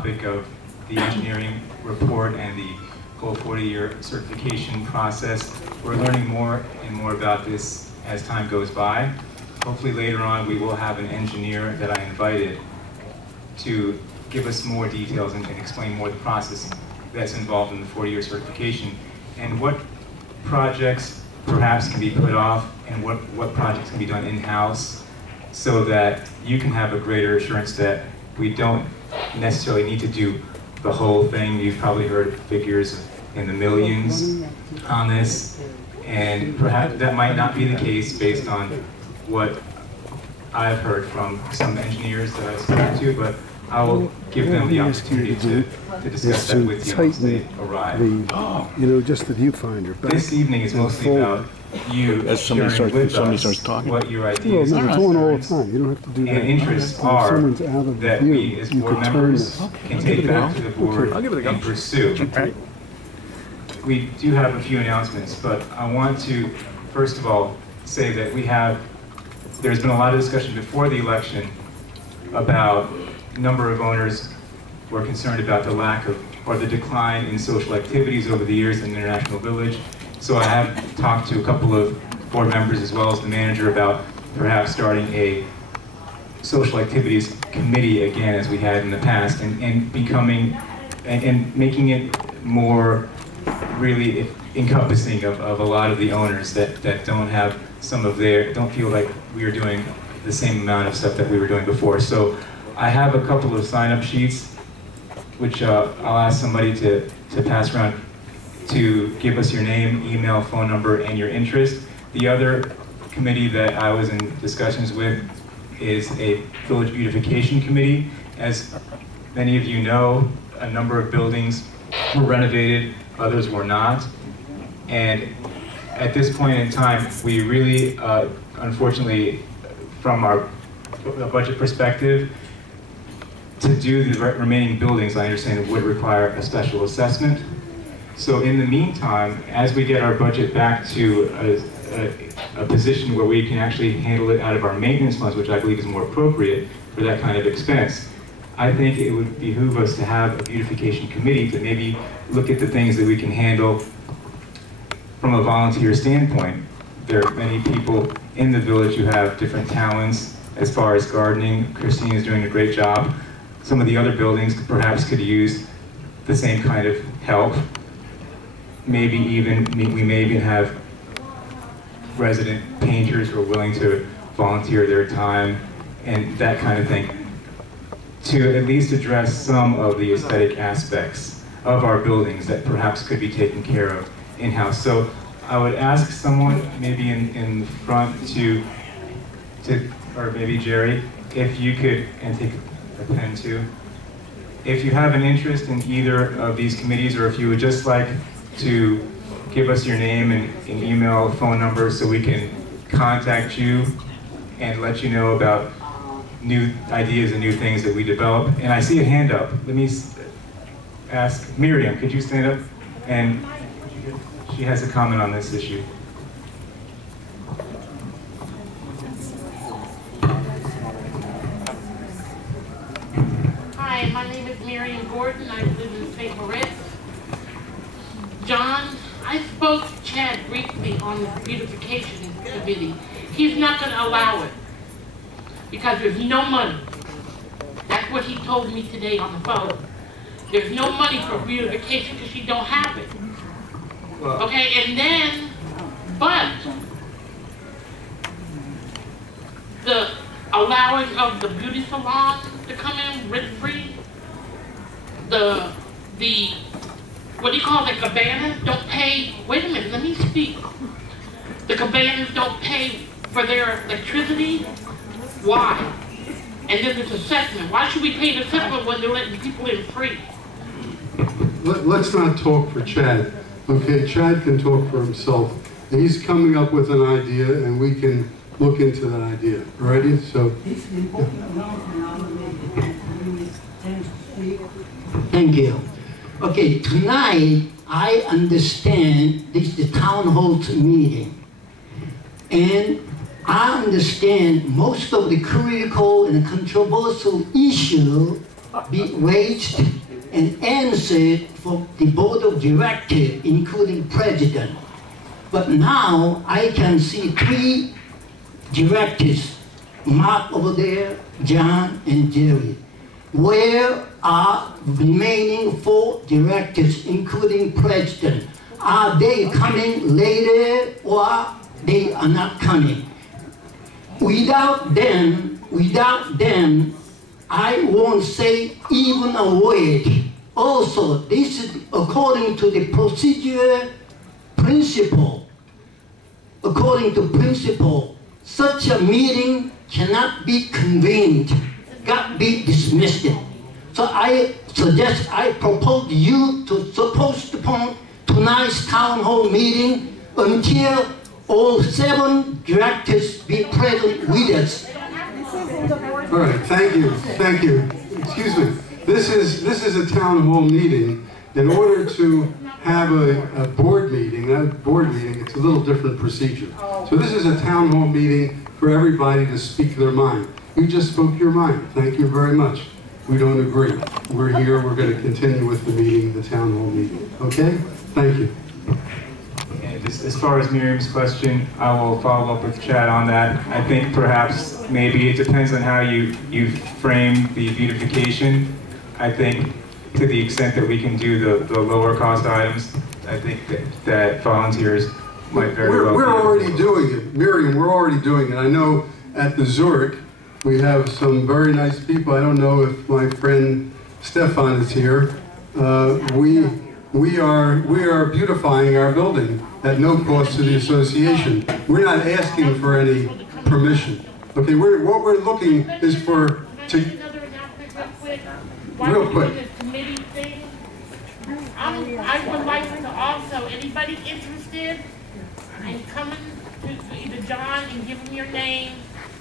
topic of the engineering report and the whole 40-year certification process. We're learning more and more about this as time goes by. Hopefully later on we will have an engineer that I invited to give us more details and explain more the process that's involved in the 40-year certification and what projects perhaps can be put off and what projects can be done in-house so that you can have a greater assurance that we don't necessarily need to do the whole thing. You've probably heard figures in the millions on this, and perhaps that might not be the case based on what I've heard from some engineers that I've spoken to, but I will give them the opportunity to discuss that with you once they arrive. You know, just the viewfinder. This evening is mostly about you sharing with us what your ideas and interests are that we as board members can take back to the board and pursue. We do have a few announcements, but I want to first of all say that there's been a lot of discussion before the election about a number of owners were concerned about the lack of or the decline in social activities over the years in the International Village. So I have talked to a couple of board members as well as the manager about perhaps starting a social activities committee again as we had in the past and becoming and making it more really encompassing of a lot of the owners that don't have don't feel like we are doing the same amount of stuff that we were doing before. So I have a couple of sign-up sheets which I'll ask somebody to pass around to give us your name, email, phone number, and your interest. The other committee that I was in discussions with is a village beautification committee. As many of you know, a number of buildings were renovated, others were not. And at this point in time, we really, unfortunately, from our budget perspective, to do the remaining buildings, I understand it would require a special assessment. So in the meantime, as we get our budget back to a position where we can actually handle it out of our maintenance funds, which I believe is more appropriate for that kind of expense, I think it would behoove us to have a beautification committee to maybe look at the things that we can handle from a volunteer standpoint. There are many people in the village who have different talents as far as gardening. Christine is doing a great job. Some of the other buildings perhaps could use the same kind of help. We may even have resident painters who are willing to volunteer their time and that kind of thing to at least address some of the aesthetic aspects of our buildings that perhaps could be taken care of in-house. So I would ask someone maybe in the front or maybe Jerry, if you could, and take a pen too, if you have an interest in either of these committees, or if you would just like to give us your name and email, phone number, so we can contact you and let you know about new ideas and new things that we develop. And I see a hand up. Let me ask Miriam, could you stand up? And she has a comment on this issue. Hi, my name is Miriam Gordon. I live in St. Moritz. John, I spoke to Chad briefly on the beautification committee. He's not going to allow it because there's no money. That's what he told me today on the phone. There's no money for beautification because she don't have it. Well, okay, and then, but the allowing of the beauty salon to come in rent-free, the what do you call the cabanas don't pay, wait a minute, let me speak. The cabanas don't pay for their electricity. Why? And then there's assessment. Why should we pay the assessment when they're letting people in free? Let's not talk for Chad. Okay, Chad can talk for himself. He's coming up with an idea and we can look into that idea. Alrighty? So thank you. Okay, tonight I understand this is the town hall meeting. And I understand most of the critical and controversial issue be raised and answered for the board of directors, including president. But now I can see 3 directors, Mark over there, John and Jerry. Where are remaining 4 directors, including president? Are they coming later or they are not coming? Without them, I won't say even a word. Also, this is according to the procedure principle. According to principle, such a meeting cannot be convened, got be dismissed. So I suggest, I propose you to postpone tonight's town hall meeting until all 7 directors be present with us. All right, thank you, thank you. Excuse me. This is a town hall meeting. In order to have a board meeting, it's a little different procedure. So this is a town hall meeting for everybody to speak their mind. You just spoke your mind. Thank you very much. We don't agree. We're here, we're going to continue with the meeting, the town hall meeting. Okay? Thank you. And as far as Miriam's question, I will follow up with Chad on that. I think perhaps, maybe it depends on how you frame the beautification. I think to the extent that we can do the lower cost items, I think that volunteers might very well. We're already doing it. Miriam, we're already doing it. I know at the Zurich, we have some very nice people. I don't know if my friend Stefan is here. We are beautifying our building at no cost to the association. We're not asking for any permission. Okay, what we're looking is for real quick. I would like to also, anybody interested in coming to either John and giving your name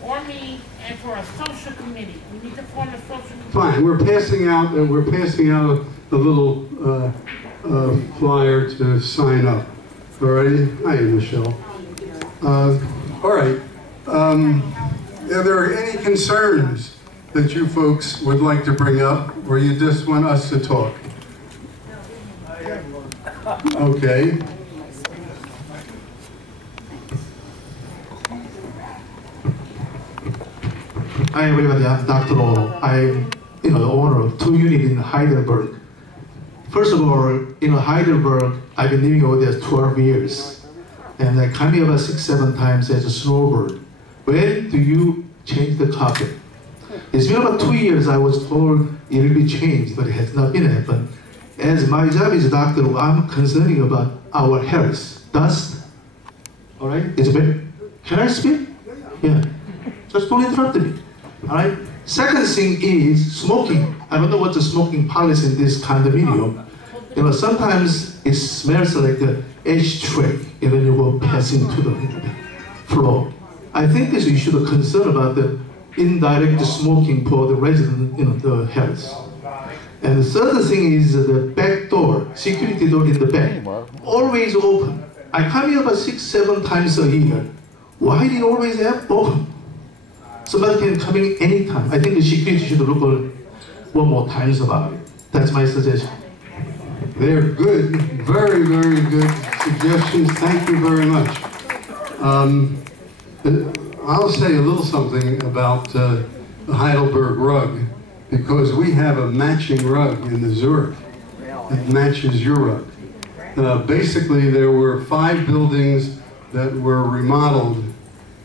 or me, and for a social committee. We need to form a social committee. Fine, we're passing out the little flyer to sign up. All right? Hi, Michelle. All right. Are there any concerns that you folks would like to bring up, or you just want us to talk? Okay. Hi everybody, I'm Dr. O. I'm the owner of 2 units in Heidelberg. First of all, Heidelberg, I've been living over there 12 years. And I come here about 6-7 times as a snowbird. When do you change the carpet? It's been about 2 years I was told it will be changed, but it has not been happened. As my job is a doctor, I'm concerned about our health. Dust, all right? Is it better? Can I speak? Yeah. Just don't interrupt me. All right. Second thing is smoking. I don't know what's the smoking policy in this condominium. Sometimes it smells like the ashtray when you go passing to the floor. I think this you should concern about the indirect smoking for the resident, the health. And the third thing is the back door, security door in the back, always open. I come here about 6-7 times a year. Why did it always have open? Somebody can come in anytime. I think the security should look one more times about it. That's my suggestion. They're good, very, very good suggestions. Thank you very much. I'll say a little something about the Heidelberg rug, because we have a matching rug in the Zurich. It matches your rug. Basically, there were 5 buildings that were remodeled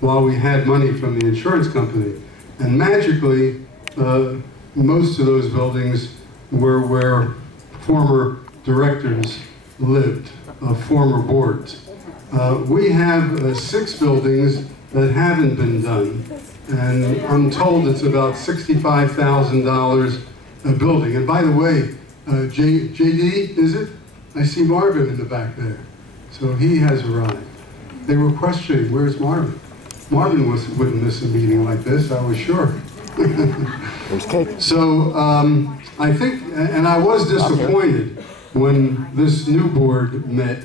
while we had money from the insurance company. And magically, most of those buildings were where former directors lived, former boards. We have 6 buildings that haven't been done, and I'm told it's about $65,000 a building. And by the way, JD, is it? I see Marvin in the back there. So he has arrived. They were questioning, where's Marvin? Marvin wouldn't miss a meeting like this, I was sure. There's cake. So I think, and I was disappointed when this new board met,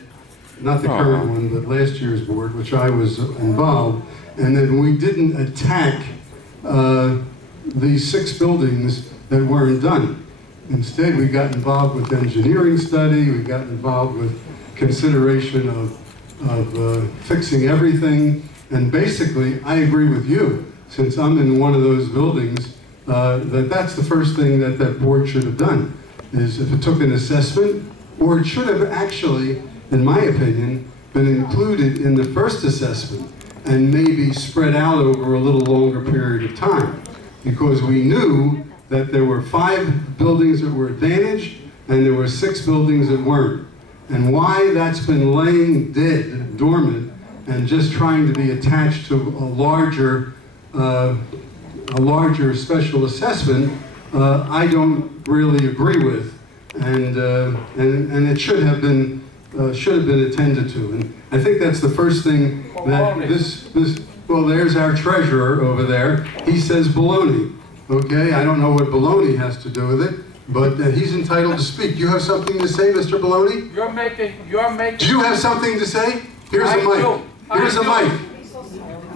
not the current one, but last year's board, which I was involved, and then we didn't attack these 6 buildings that weren't done. Instead, we got involved with engineering study, we got involved with consideration of fixing everything, and basically, I agree with you, since I'm in one of those buildings, that's the first thing that that board should have done, is if it took an assessment, or it should have actually, in my opinion, been included in the first assessment, and maybe spread out over a little longer period of time, because we knew that there were 5 buildings that were advantaged, and there were 6 buildings that weren't. And why that's been laying dead, dormant, and just trying to be attached to a larger special assessment, I don't really agree with, and it should have been attended to. And I think that's the first thing that well, there's our treasurer over there. He says baloney. Okay, I don't know what baloney has to do with it, but he's entitled to speak. Do you have something to say, Mr. Baloney? You're making. Do you have something to say? Here's a mic. Here's a mic.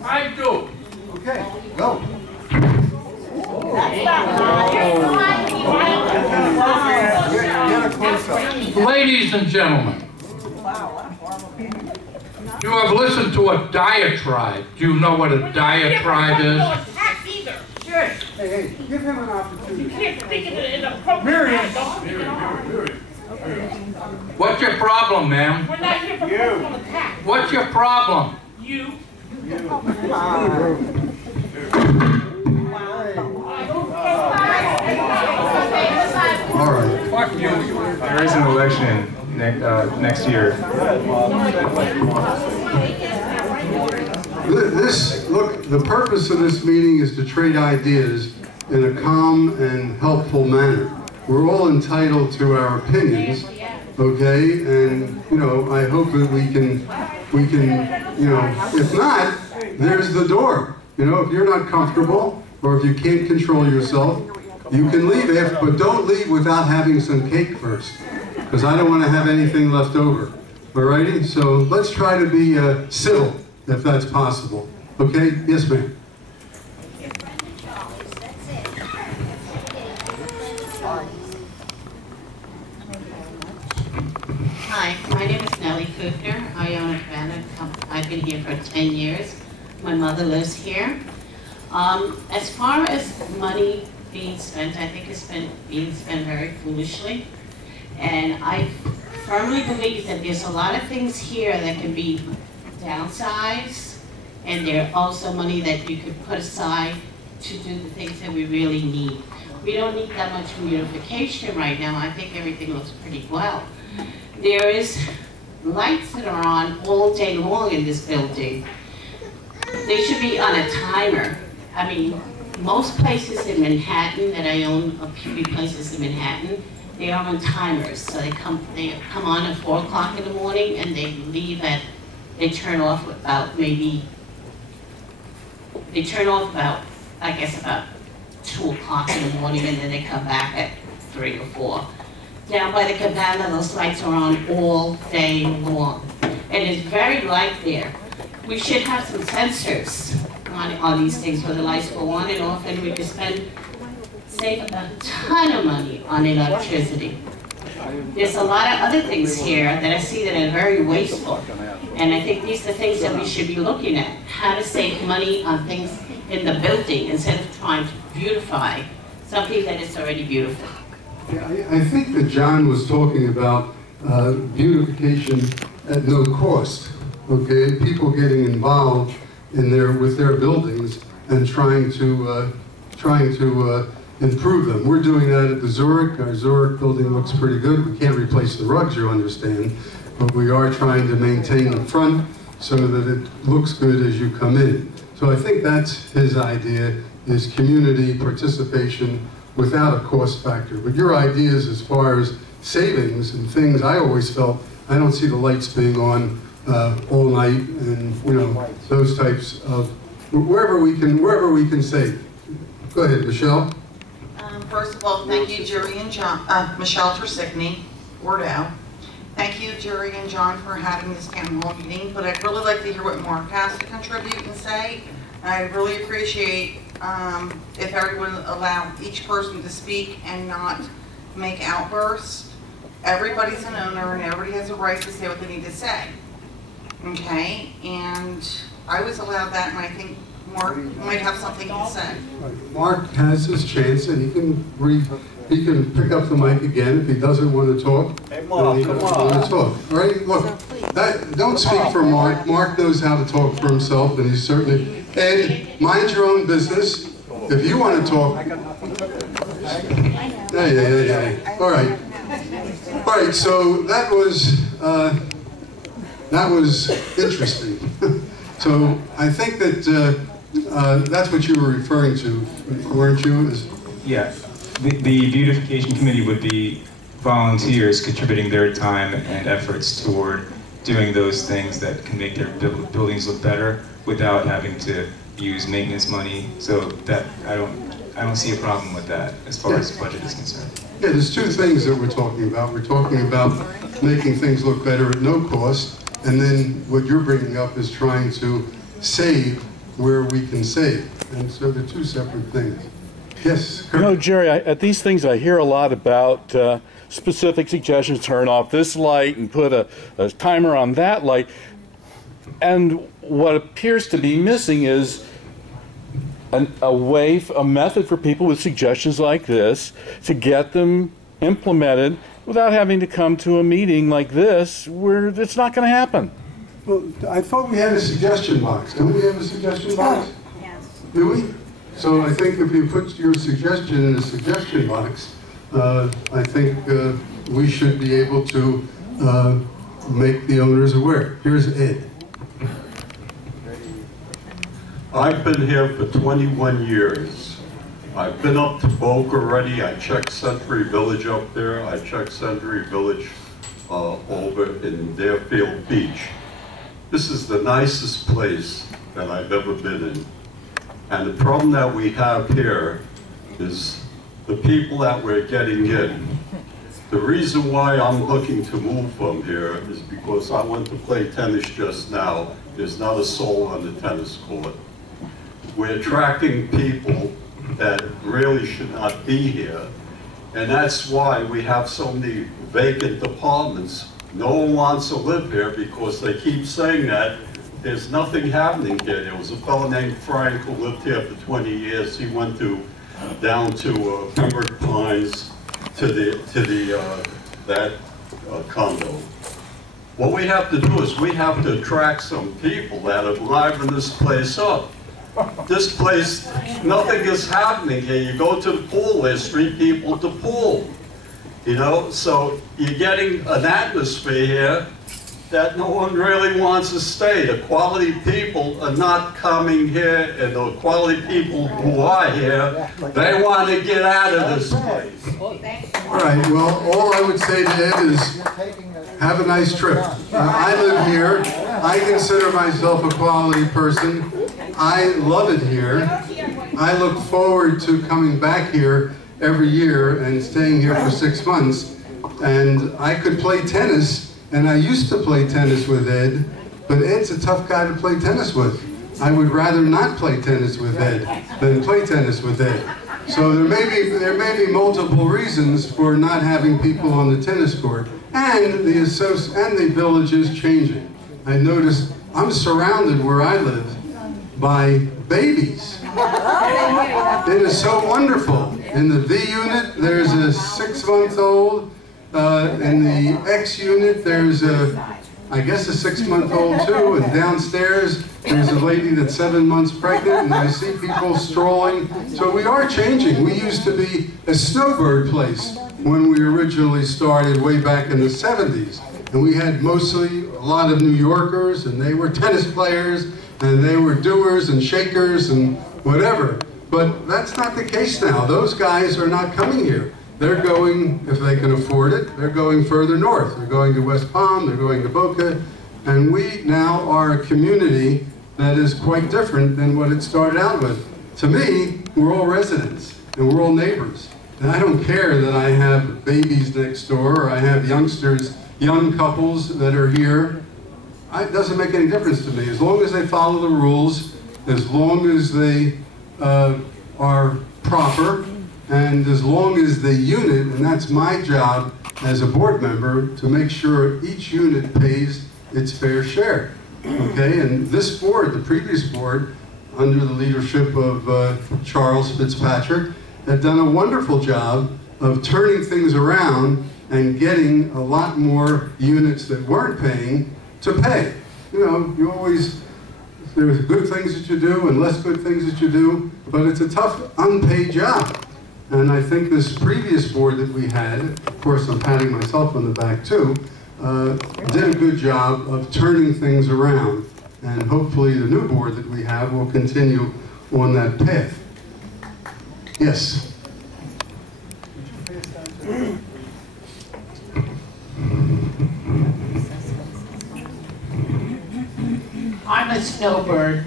I do. Okay, go. Ladies and gentlemen, you have listened to a diatribe. Do you know what a diatribe is? Hey, give him an opportunity. You can't speak in a program. What's your problem, ma'am? We're not here for personal attack. What's your problem? You. All right. Fuck you. There is an election next year. Look, the purpose of this meeting is to trade ideas in a calm and helpful manner. We're all entitled to our opinions, okay? And, you know, I hope that we can, you know, if not, there's the door. You know, if you're not comfortable, or if you can't control yourself, you can leave after, but don't leave without having some cake first, because I don't want to have anything left over. Alrighty? So let's try to be civil, if that's possible. Okay? Yes, ma'am. Hi, my name is Nellie Kufner. I own a cabana. I've been here for 10 years. My mother lives here. As far as money being spent, I think it's being spent very foolishly. And I firmly believe that there's a lot of things here that can be downsized, and there are also money that you could put aside to do the things that we really need. We don't need that much beautification right now. I think everything looks pretty well. There is lights that are on all day long in this building. They should be on a timer. I mean, most places in Manhattan that I own, a few places in Manhattan, they are on timers. So they come on at 4 o'clock in the morning, and they leave at, they turn off about maybe, they turn off about, I guess about 2 o'clock in the morning, and then they come back at 3 or 4. Down by the cabana, those lights are on all day long. And it's very light there. We should have some sensors on these things where the lights go on and off, and we could save a ton of money on electricity. There's a lot of other things here that I see that are very wasteful. And I think these are things that we should be looking at. How to save money on things in the building instead of trying to beautify something that is already beautiful. Yeah, I think that John was talking about beautification at no cost. Okay, people getting involved in with their buildings and trying to improve them. We're doing that at the Zurich. Our Zurich building looks pretty good. We can't replace the rugs, you understand, but we are trying to maintain the front so that it looks good as you come in. So I think that's his idea, is community participation without a cost factor. But your ideas as far as savings and things, I always felt, I don't see the lights being on all night, and you know, those types of, wherever we can save. Go ahead, Michelle. First of all, thank you, Jerry and John, Michelle Tersigny, Bordeaux. Thank you, Jerry and John, for having this town hall meeting, but I'd really like to hear what Mark has to contribute and say. And I really appreciate if everyone would allow each person to speak and not make outbursts. Everybody's an owner and everybody has a right to say what they need to say. Okay? And I was allowed that, and I think Mark might have something to say. Mark has his chance, and he can pick up the mic again if he doesn't want to talk. Hey, Mark, he doesn't want to talk. All right, look, don't speak for Mark. Mark knows how to talk for himself, and he's certainly. Ed, mind your own business. If you want to talk. Yeah. All right. All right. So that was interesting. So I think that that's what you were referring to, weren't you? Yeah. The beautification committee would be volunteers contributing their time and efforts toward doing those things that can make their buildings look better without having to use maintenance money. So that I don't see a problem with that as far as budget is concerned. Yeah, there's two things that we're talking about. We're talking about making things look better at no cost, and then what you're bringing up is trying to save where we can save. And so they're two separate things. Yes, Kurt? You know, Jerry, at these things I hear a lot about specific suggestions, turn off this light and put a timer on that light. And what appears to be missing is a method for people with suggestions like this to get them implemented without having to come to a meeting like this where it's not going to happen. Well, I thought we had a suggestion box. Don't we have a suggestion box? Yes. Do we? So I think if you put your suggestion in a suggestion box, I think we should be able to make the owners aware. Here's Ed. I've been here for 21 years. I've been up to Boca already. I checked Century Village up there. I checked Century Village over in Deerfield Beach. This is the nicest place that I've ever been in. And the problem that we have here is the people that we're getting in. The reason why I'm looking to move from here is because I went to play tennis just now. There's not a soul on the tennis court. We're attracting people that really should not be here. And that's why we have so many vacant apartments. No one wants to live here because they keep saying that there's nothing happening here. There was a fellow named Frank who lived here for 20 years. He went down to Pembroke Pines to that condo. What we have to do is we have to attract some people that have livened this place up. This place, nothing is happening here. You go to the pool, there's 3 people at the pool. You know, so you're getting an atmosphere here that no one really wants to stay. The quality people are not coming here, and the quality people who are here, they want to get out of this place. All right, well, all I would say to Ed is have a nice trip. I live here. I consider myself a quality person. I love it here. I look forward to coming back here every year and staying here for 6 months. And I could play tennis, and I used to play tennis with Ed, but Ed's a tough guy to play tennis with. I would rather not play tennis with Ed than play tennis with Ed. So there may be multiple reasons for not having people on the tennis court, and the village is changing. I noticed I'm surrounded where I live by babies. It is so wonderful. In the V unit, there's a 6-month-old. In the X unit, there's I guess a 6-month-old too. And downstairs, there's a lady that's 7 months pregnant, and I see people strolling. So we are changing. We used to be a snowbird place when we originally started way back in the 70s. And we had mostly a lot of New Yorkers, and they were tennis players, and they were doers and shakers and whatever. But that's not the case now. Those guys are not coming here. They're going, if they can afford it, they're going further north. They're going to West Palm, they're going to Boca. And we now are a community that is quite different than what it started out with. To me, we're all residents, and we're all neighbors. And I don't care that I have babies next door, or I have youngsters, young couples that are here. It doesn't make any difference to me. As long as they follow the rules, as long as they are proper, and as long as the unit, and that's my job as a board member, to make sure each unit pays its fair share. Okay, and this board, the previous board, under the leadership of Charles Fitzpatrick, had done a wonderful job of turning things around and getting a lot more units that weren't paying to pay. You know, you always, there's good things that you do and less good things that you do, but it's a tough, unpaid job. And I think this previous board that we had, of course I'm patting myself on the back too, did a good job of turning things around. And hopefully the new board that we have will continue on that path. Yes? I'm a snowbird,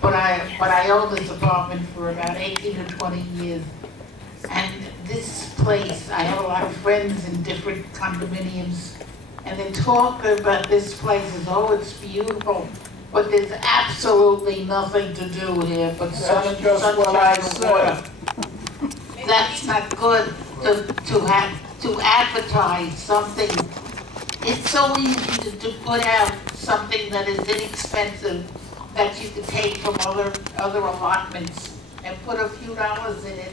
but I own this apartment for about 18 or 20 years. And this place, I have a lot of friends in different condominiums, and they talk about this place as, oh, it's beautiful, but there's absolutely nothing to do here but sunshine and water. That's not good to advertise something. It's so easy to put out something that is inexpensive that you can take from other allotments and put a few dollars in it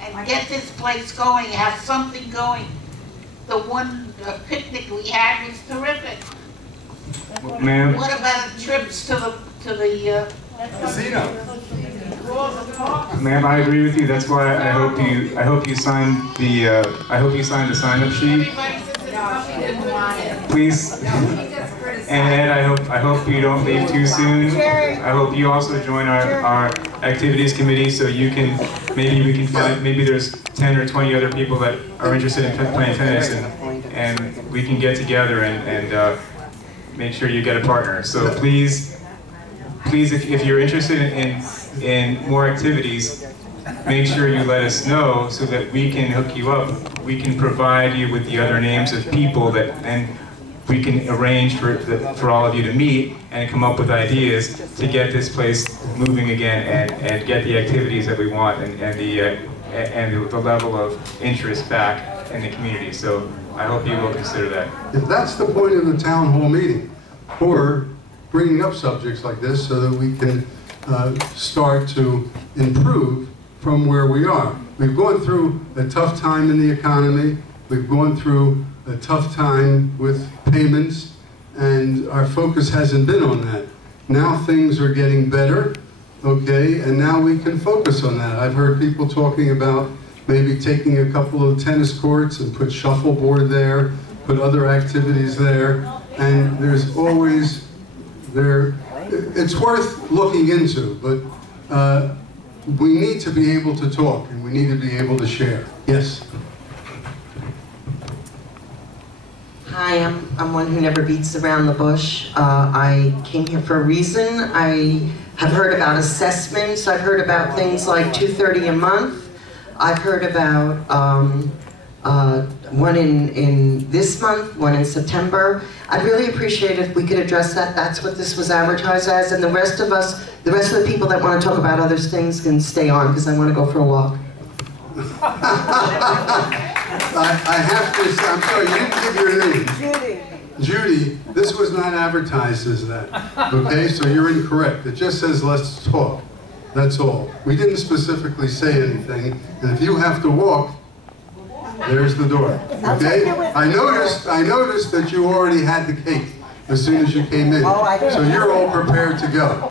and get this place going, have something going. The one picnic we had was terrific. Ma'am? What about trips to the Casino. Ma'am, I agree with you. That's why I hope you signed the sign-up sheet. Please. And Ed, I hope you don't leave too soon. I hope you also join our activities committee, so you can, maybe we can find, maybe there's 10 or 20 other people that are interested in playing tennis, and we can get together and make sure you get a partner. So please, if you're interested in more activities, make sure you let us know so that we can hook you up. We can provide you with the other names of people that, and we can arrange for all of you to meet and come up with ideas to get this place moving again and get the activities that we want and the level of interest back in the community. So I hope you will consider that. If that's the point of the town hall meeting, or bringing up subjects like this so that we can start to improve from where we are. We've gone through a tough time in the economy. We've gone through a tough time with payments, and our focus hasn't been on that. Now things are getting better, okay, and now we can focus on that. I've heard people talking about maybe taking a couple of tennis courts and put shuffleboard there, put other activities there, and there's always it's worth looking into, but we need to be able to talk and we need to be able to share. Yes? Hi, I'm one who never beats around the bush. I came here for a reason. I have heard about assessments. I've heard about things like $230 a month. I've heard about one in this month, one in September. I'd really appreciate if we could address that. That's what this was advertised as, and the rest of us, the rest of the people that want to talk about other things can stay on because I want to go for a walk. I have to say, I'm sorry, you didn't give your name. Judy, this was not advertised as that, okay? So you're incorrect. It just says, let's talk. That's all. We didn't specifically say anything, and if you have to walk, there's the door, okay? I noticed that you already had the cake as soon as you came in, so you're all prepared to go.